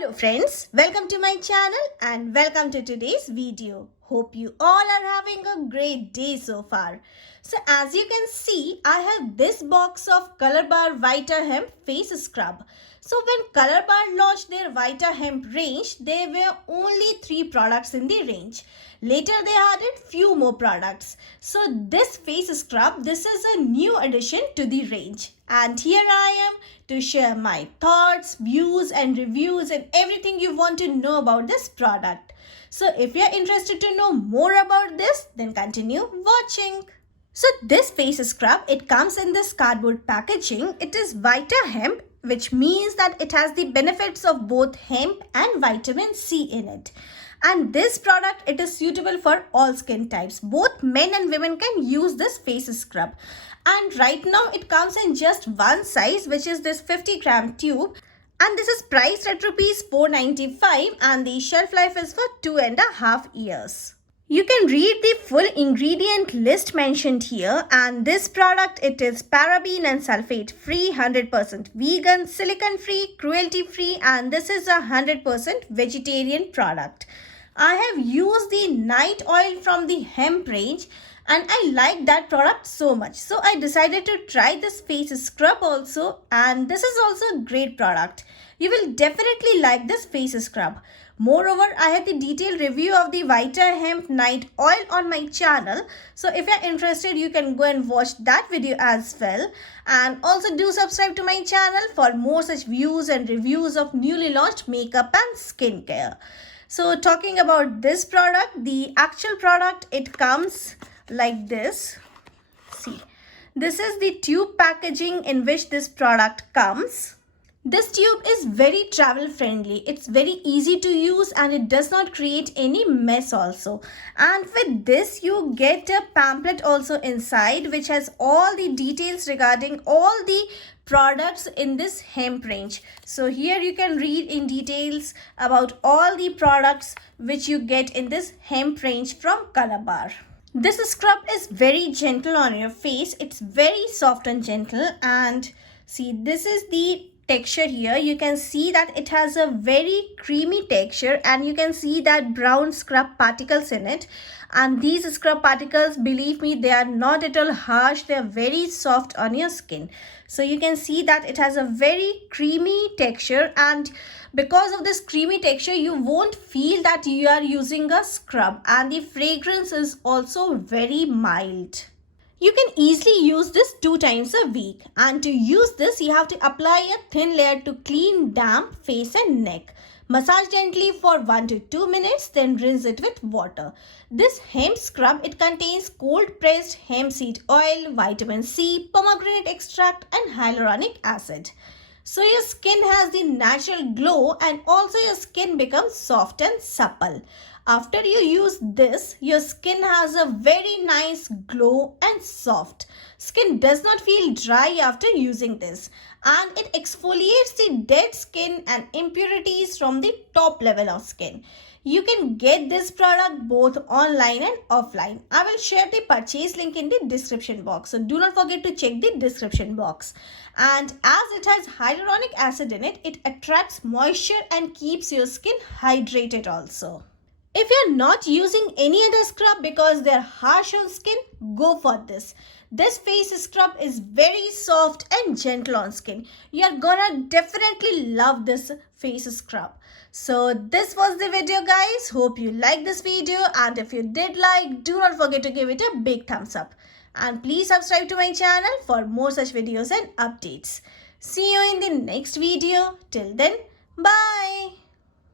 Hello friends, welcome to my channel and welcome to today's video. Hope you all are having a great day so far. So as you can see, I have this box of Colorbar Vita Hemp face scrub. So when Colorbar launched their Vita Hemp range, there were only 3 products in the range. Later they added few more products. So this face scrub, this is a new addition to the range. And here I am to share my thoughts, views and reviews and everything you want to know about this product. So if you are interested to know more about this, then continue watching. So this face scrub, it comes in this cardboard packaging. It is Vita Hemp, which means that it has the benefits of both hemp and vitamin C in it. And this product, it is suitable for all skin types. Both men and women can use this face scrub. And right now it comes in just one size, which is this 50-gram tube. And this is priced at Rs 495 and the shelf life is for 2.5 years. You can read the full ingredient list mentioned here, and this product, it is paraben and sulfate free, 100% vegan, silicone free, cruelty free, and this is a 100% vegetarian product. I have used the night oil from the hemp range and I like that product so much. So I decided to try this face scrub also, and this is also a great product. You will definitely like this face scrub. Moreover, I had the detailed review of the Vita Hemp Night Oil on my channel. So if you're interested, you can go and watch that video as well. And also do subscribe to my channel for more such views and reviews of newly launched makeup and skincare. So talking about this product, the actual product, it comes like this. See, this is the tube packaging in which this product comes. This tube is very travel friendly. It's very easy to use and it does not create any mess also. And with this you get a pamphlet also inside which has all the details regarding all the products in this hemp range. So here you can read in details about all the products which you get in this hemp range from Colorbar. This scrub is very gentle on your face. It's very soft and gentle, and see, this is the texture here. You can see that it has a very creamy texture and you can see that brown scrub particles in it. And these scrub particles, believe me, they are not at all harsh. They are very soft on your skin. So you can see that it has a very creamy texture, and because of this creamy texture, you won't feel that you are using a scrub, and the fragrance is also very mild. You can easily use this 2 times a week, and to use this you have to apply a thin layer to clean damp face and neck. Massage gently for 1 to 2 minutes, then rinse it with water. This hemp scrub, it contains cold pressed hemp seed oil, vitamin C, pomegranate extract and hyaluronic acid. So your skin has the natural glow and also your skin becomes soft and supple. After you use this, your skin has a very nice glow and soft. Skin does not feel dry after using this, and it exfoliates the dead skin and impurities from the top level of skin. You can get this product both online and offline. I will share the purchase link in the description box. So do not forget to check the description box. And as it has hyaluronic acid in it, it attracts moisture and keeps your skin hydrated also. If you're not using any other scrub because they're harsh on skin, go for this. This face scrub is very soft and gentle on skin. You're gonna definitely love this face scrub. So this was the video, guys. Hope you liked this video, and if you did like, do not forget to give it a big thumbs up. And please subscribe to my channel for more such videos and updates. See you in the next video. Till then, bye.